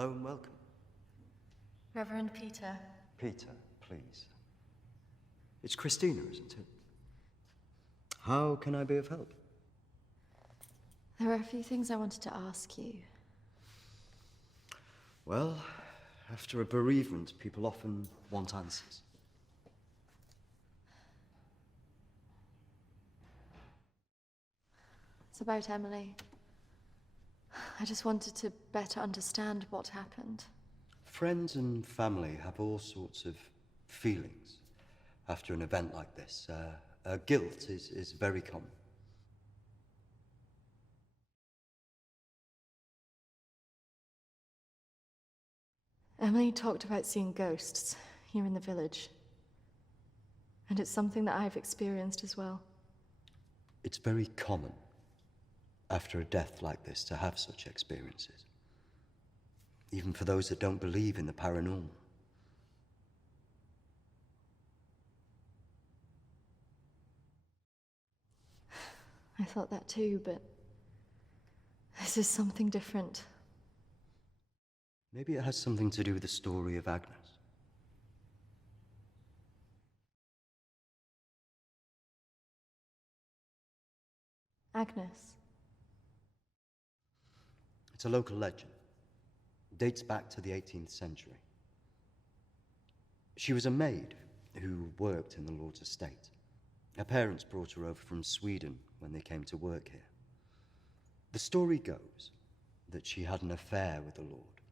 Hello and welcome. Reverend Peter. Peter, please. It's Kristina, isn't it? How can I be of help? There are a few things I wanted to ask you. Well, after a bereavement, people often want answers. It's about Emily. I just wanted to better understand what happened. Friends and family have all sorts of feelings after an event like this. Guilt is very common. Emily talked about seeing ghosts here in the village. And it's something that I've experienced as well. It's very common after a death like this to have such experiences. Even for those that don't believe in the paranormal. I thought that too, but this is something different. Maybe it has something to do with the story of Agnes. Agnes. It's a local legend. It dates back to the 18th century. She was a maid who worked in the Lord's estate. Her parents brought her over from Sweden when they came to work here. The story goes that she had an affair with the Lord.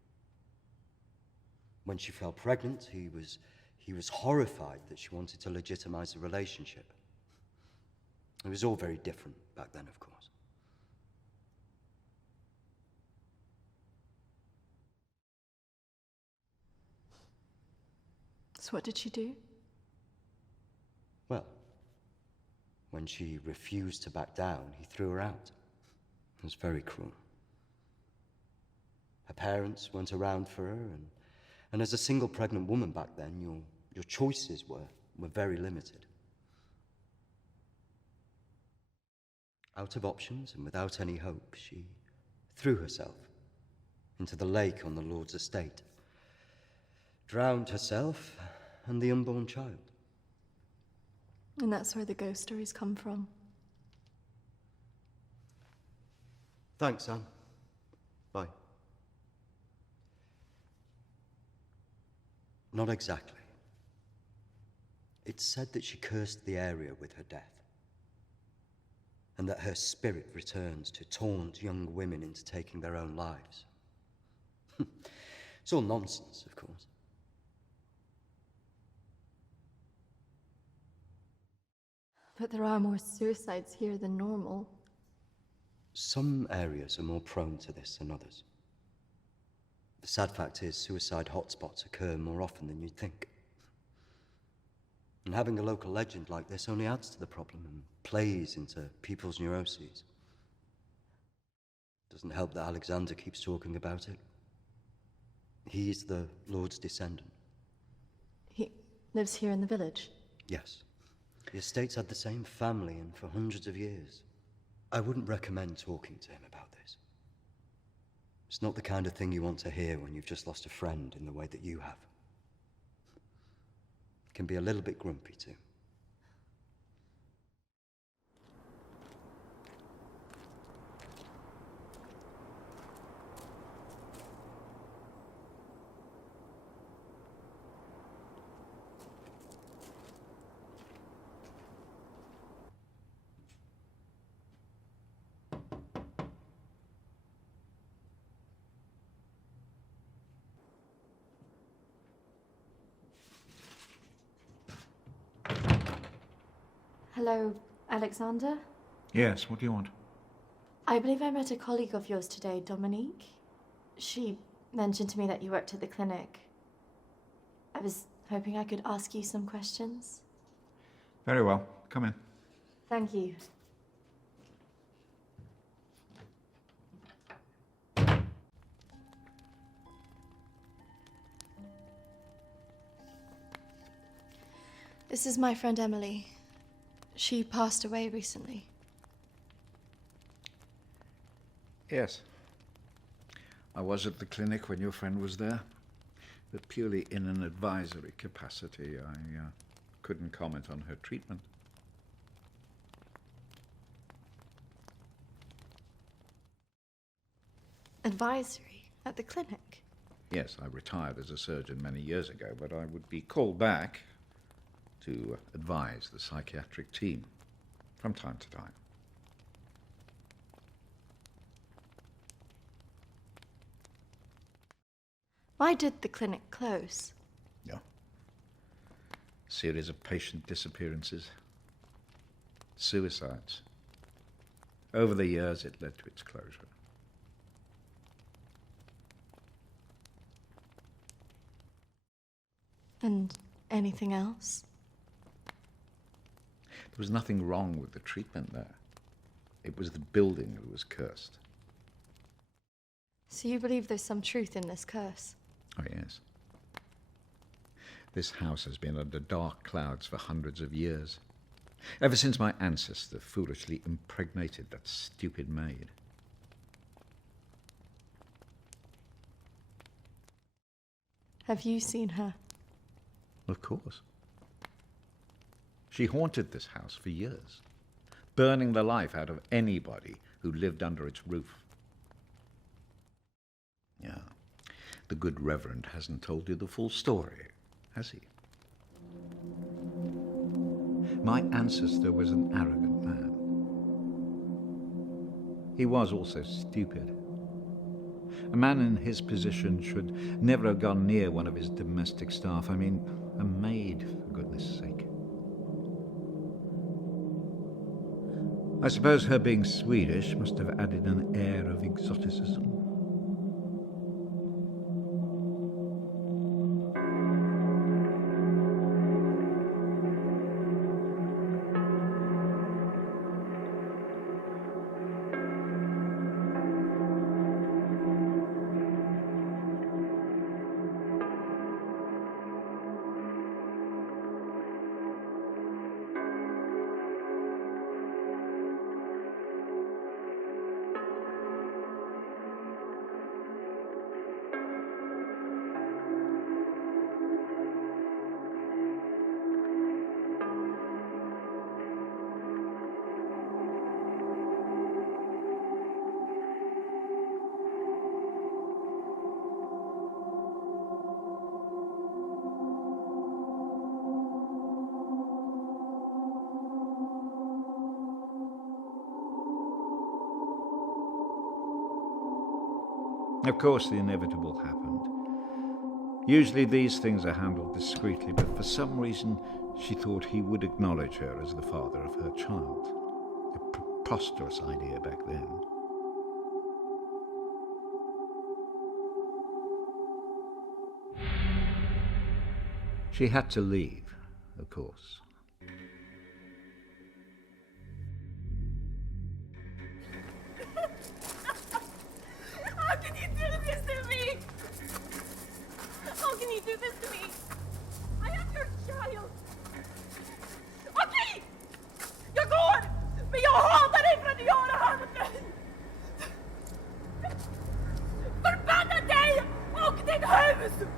When she fell pregnant, he was horrified that she wanted to legitimize the relationship. It was all very different back then, of course. So what did she do? Well, when she refused to back down, he threw her out. It was very cruel. Her parents weren't around for her, and as a single pregnant woman back then, your choices were very limited. Out of options and without any hope, she threw herself into the lake on the Lord's estate, drowned herself and the unborn child. And that's where the ghost stories come from. Thanks, Anne. Bye. Not exactly. It's said that she cursed the area with her death, and that her spirit returns to taunt young women into taking their own lives. It's all nonsense, of course. But there are more suicides here than normal. Some areas are more prone to this than others. The sad fact is, suicide hotspots occur more often than you'd think. And having a local legend like this only adds to the problem and plays into people's neuroses. Doesn't help that Alexander keeps talking about it. He's the Lord's descendant. He lives here in the village? Yes. The estate's had the same family and for hundreds of years. I wouldn't recommend talking to him about this. It's not the kind of thing you want to hear when you've just lost a friend in the way that you have. It can be a little bit grumpy too. Hello, Alexander? Yes, what do you want? I believe I met a colleague of yours today, Dominique. She mentioned to me that you worked at the clinic. I was hoping I could ask you some questions. Very well. Come in. Thank you. This is my friend Emily. She passed away recently. Yes. I was at the clinic when your friend was there, but purely in an advisory capacity. I couldn't comment on her treatment. Advisory at the clinic? Yes, I retired as a surgeon many years ago, but I would be called back to advise the psychiatric team from time to time. Why did the clinic close? Yeah. Series of patient disappearances. Suicides. Over the years, it led to its closure. And anything else? There was nothing wrong with the treatment there. It was the building that was cursed. So you believe there's some truth in this curse? Oh, yes. This house has been under dark clouds for hundreds of years. Ever since my ancestor foolishly impregnated that stupid maid. Have you seen her? Of course. She haunted this house for years, burning the life out of anybody who lived under its roof. Yeah, the good Reverend hasn't told you the full story, has he? My ancestor was an arrogant man. He was also stupid. A man in his position should never have gone near one of his domestic staff. I mean, a maid, for goodness sake. I suppose her being Swedish must have added an air of exoticism. Of course, the inevitable happened. Usually these things are handled discreetly, but for some reason she thought he would acknowledge her as the father of her child. A preposterous idea back then. She had to leave, of course. How can you do this to me? How can you do this to me? I am your child. Okej! Jag går! Men jag hatar dig för att du gör det här mot mig! Förbanna dig och ditt hus!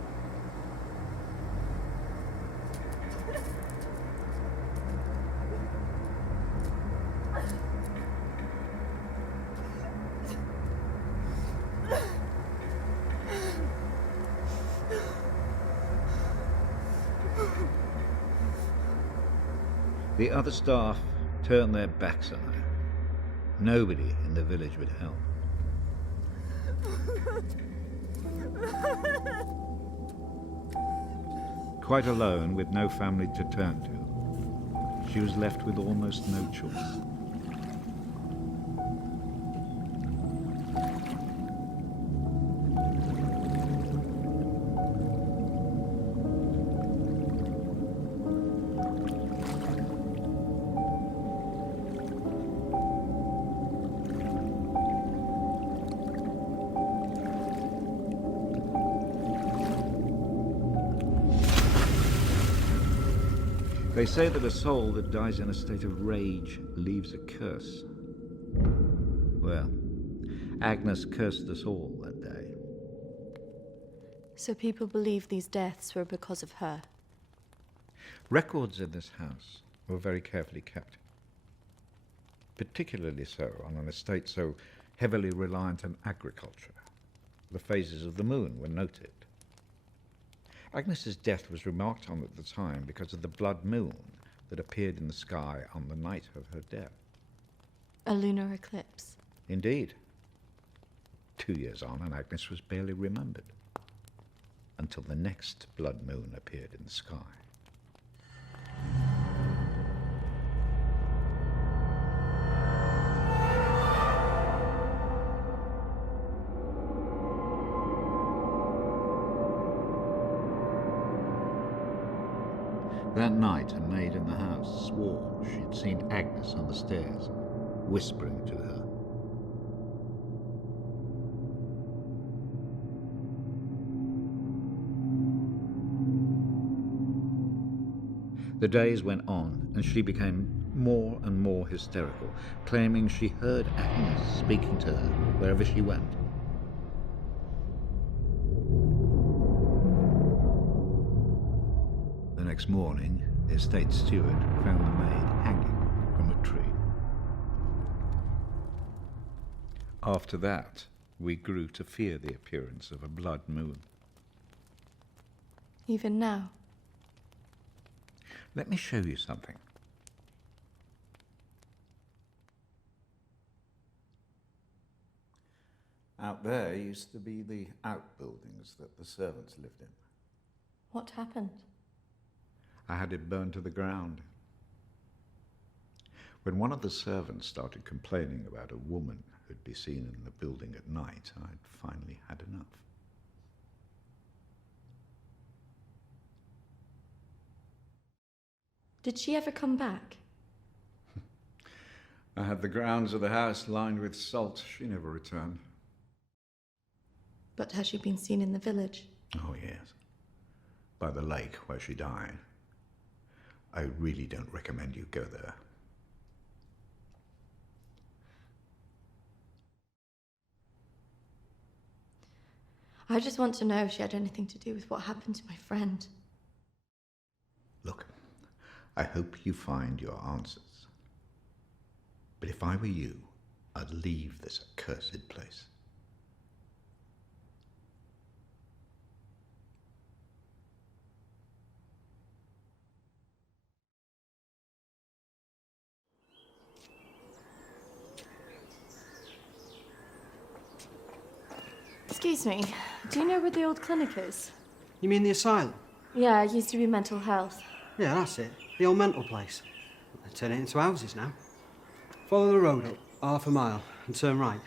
The other staff turned their backs on her. Nobody in the village would help. Quite alone, with no family to turn to, she was left with almost no choice. They say that a soul that dies in a state of rage leaves a curse. Well, Agnes cursed us all that day. So people believe these deaths were because of her. Records in this house were very carefully kept, particularly so on an estate so heavily reliant on agriculture. The phases of the moon were noted. Agnes's death was remarked on at the time because of the blood moon that appeared in the sky on the night of her death. A lunar eclipse. Indeed. 2 years on, and Agnes was barely remembered, until the next blood moon appeared in the sky. That night, a maid in the house swore she'd seen Agnes on the stairs, whispering to her. The days went on, and she became more and more hysterical, claiming she heard Agnes speaking to her wherever she went. The next morning, the estate steward found the maid hanging from a tree. After that, we grew to fear the appearance of a blood moon. Even now. Let me show you something. Out there used to be the outbuildings that the servants lived in. What happened? I had it burned to the ground. When one of the servants started complaining about a woman who'd be seen in the building at night, I'd finally had enough. Did she ever come back? I had the grounds of the house lined with salt. She never returned. But has she been seen in the village? Oh, yes. By the lake where she died. I really don't recommend you go there. I just want to know if she had anything to do with what happened to my friend. Look, I hope you find your answers. But if I were you, I'd leave this accursed place. Excuse me, do you know where the old clinic is? You mean the asylum? Yeah, it used to be mental health. Yeah, that's it. The old mental place. They turn it into houses now. Follow the road up, half a mile, and turn right.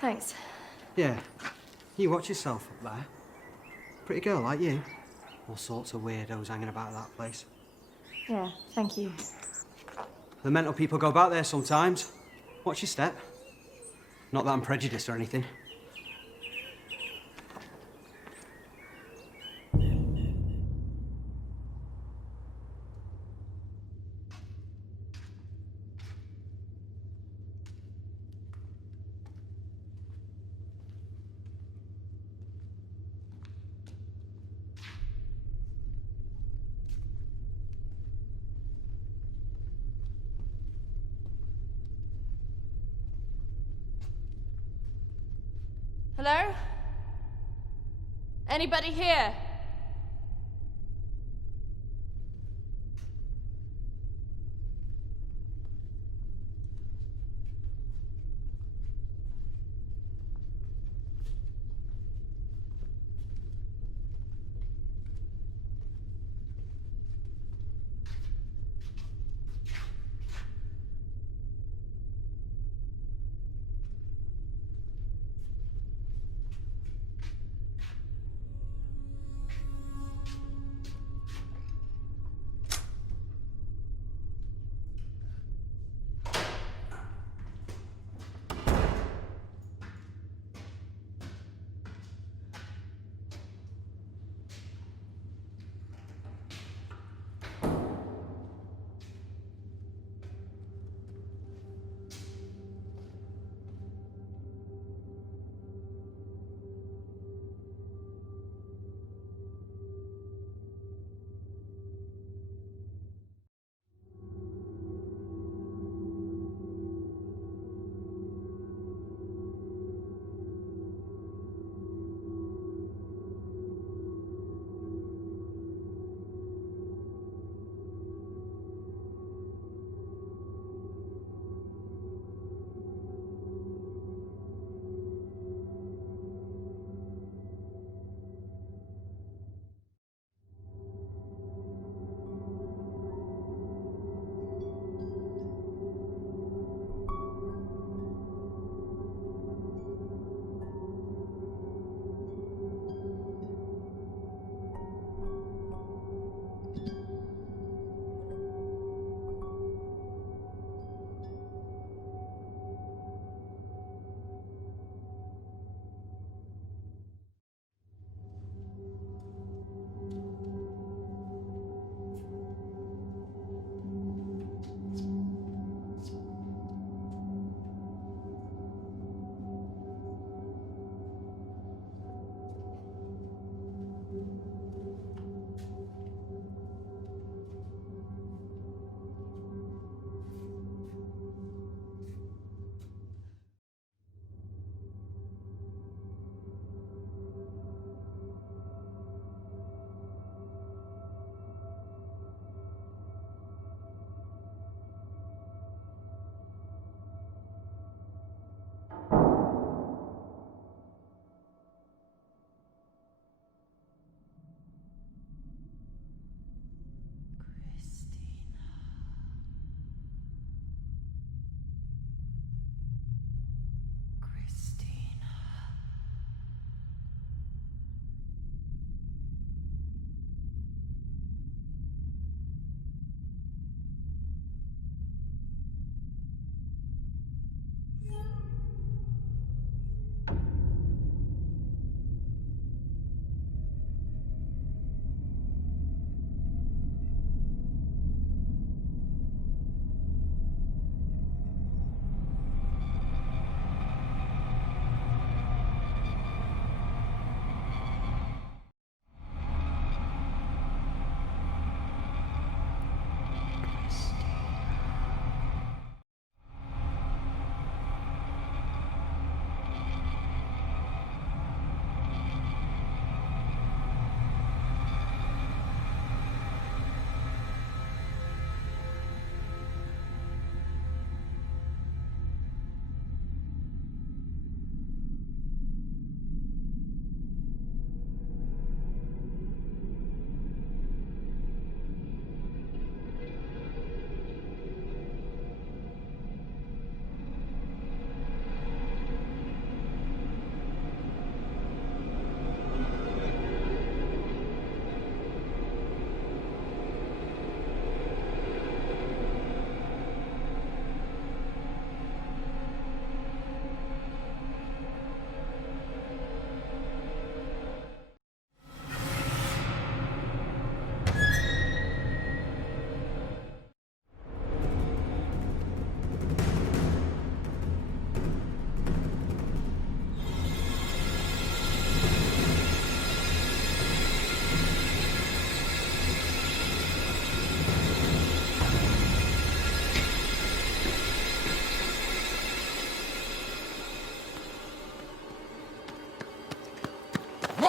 Thanks. Yeah. You watch yourself up there. Pretty girl like you. All sorts of weirdos hanging about that place. Yeah, thank you. The mental people go back there sometimes. Watch your step. Not that I'm prejudiced or anything. Hello? Anybody here?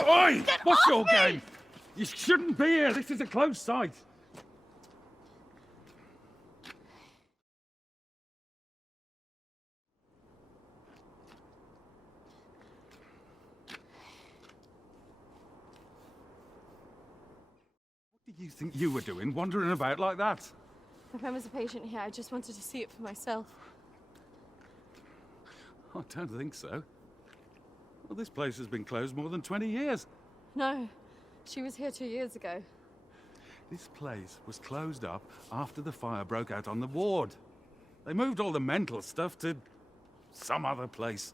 Oi! Get What's off your me! game? You shouldn't be here. This is a closed site. What do you think you were doing, wandering about like that? My friend was a patient here. I just wanted to see it for myself. I don't think so. Well, this place has been closed more than 20 years. No, she was here 2 years ago. This place was closed up after the fire broke out on the ward. They moved all the mental stuff to some other place.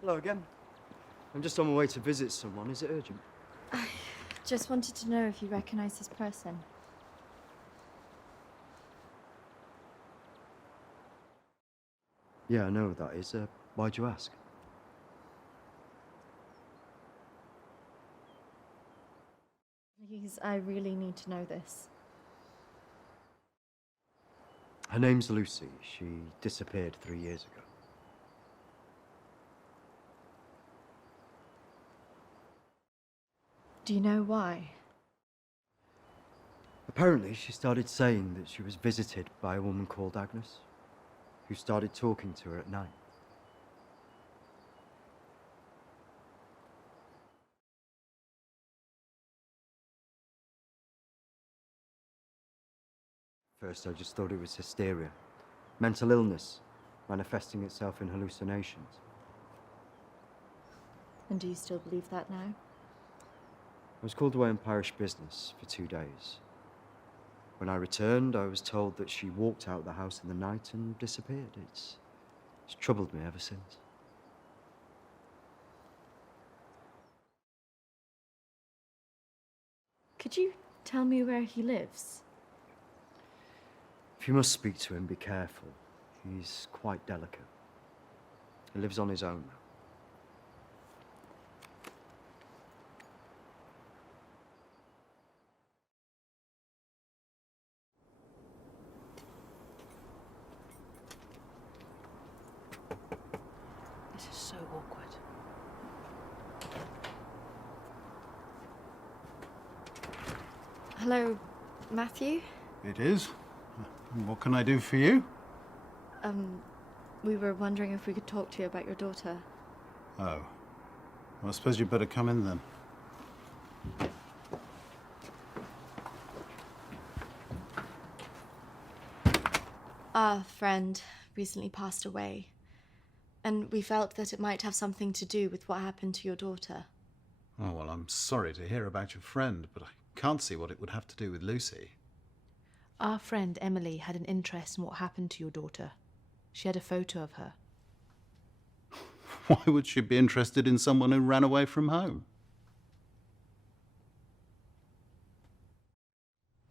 Hello again. I'm just on my way to visit someone. Is it urgent? Just wanted to know if you recognize this person. Yeah, I know who that is. Why'd you ask? Please, I really need to know this. Her name's Lucy. She disappeared 3 years ago. Do you know why? Apparently, she started saying that she was visited by a woman called Agnes, who started talking to her at night. First, I just thought it was hysteria, mental illness, manifesting itself in hallucinations. And do you still believe that now? I was called away on parish business for 2 days. When I returned, I was told that she walked out of the house in the night and disappeared. It's troubled me ever since. Could you tell me where he lives? If you must speak to him, be careful. He's quite delicate. He lives on his own now. This is so awkward. Hello, Matthew? It is. What can I do for you? We were wondering if we could talk to you about your daughter. Oh. Well, I suppose you'd better come in then. Our friend recently passed away, and we felt that it might have something to do with what happened to your daughter. Oh, well, I'm sorry to hear about your friend, but I can't see what it would have to do with Lucy. Our friend Emily had an interest in what happened to your daughter. She had a photo of her. Why would she be interested in someone who ran away from home?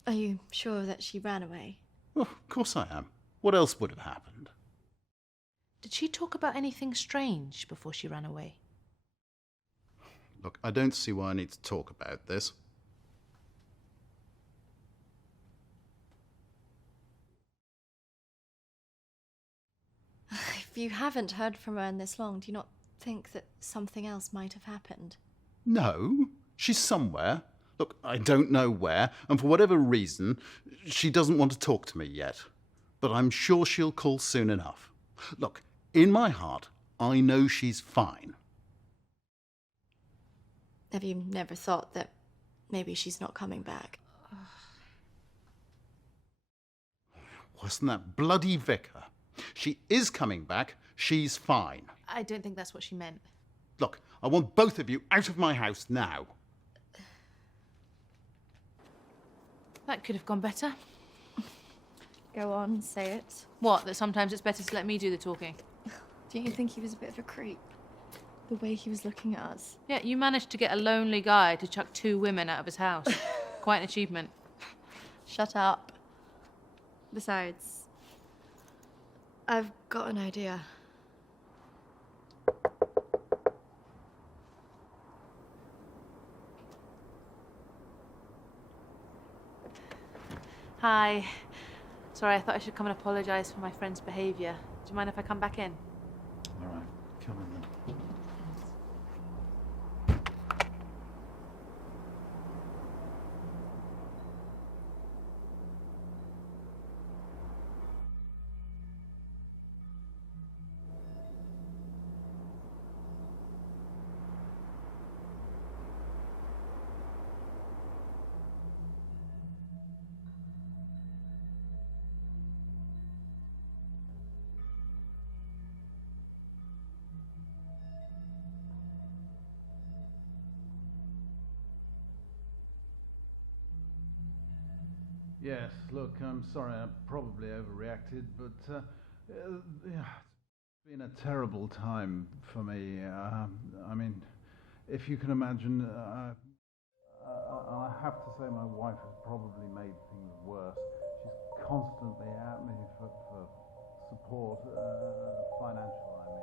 Are you sure that she ran away? Well, of course I am. What else would have happened? Did she talk about anything strange before she ran away? Look, I don't see why I need to talk about this. If you haven't heard from her in this long, do you not think that something else might have happened? No, she's somewhere. Look, I don't know where, and for whatever reason, she doesn't want to talk to me yet. But I'm sure she'll call soon enough. Look, in my heart, I know she's fine. Have you never thought that maybe she's not coming back? worse than that bloody vicar. She is coming back. She's fine. I don't think that's what she meant. Look, I want both of you out of my house now. That could have gone better. Go on, say it. What, that sometimes it's better to let me do the talking? Don't you think he was a bit of a creep? The way he was looking at us. Yeah, you managed to get a lonely guy to chuck 2 women out of his house. Quite an achievement. Shut up. Besides, I've got an idea. Hi. Sorry, I thought I should come and apologise for my friend's behaviour. Do you mind if I come back in? All right, come in then. Yes, look, I'm sorry, I probably overreacted, but yeah, it's been a terrible time for me. I mean, if you can imagine, I have to say my wife has probably made things worse. She's constantly at me for support, financial, I mean.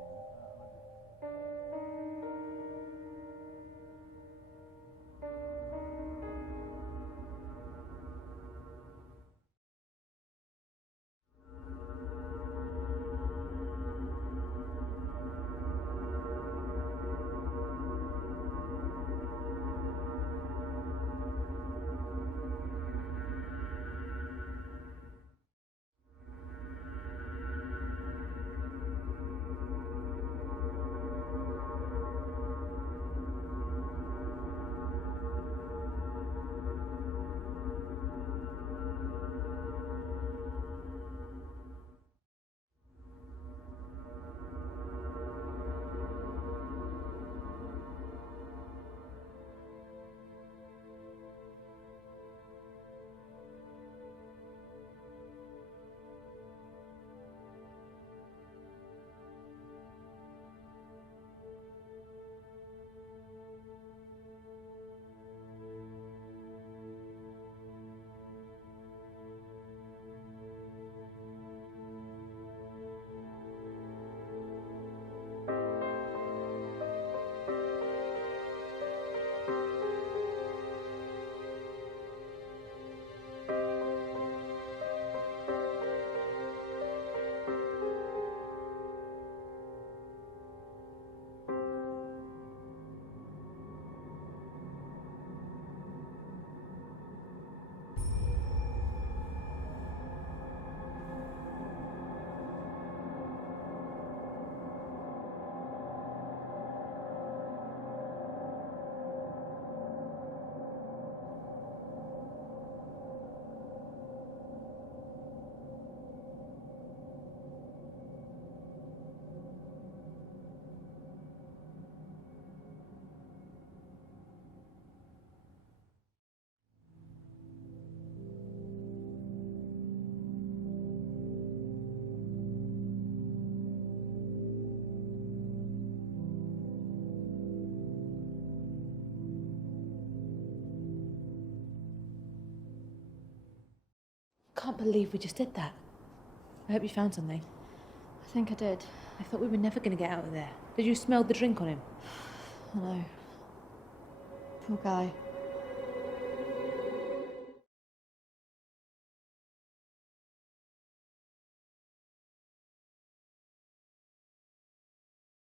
Can't believe we just did that. I hope you found something. I think I did. I thought we were never going to get out of there. Did you smell the drink on him? I know. Poor guy.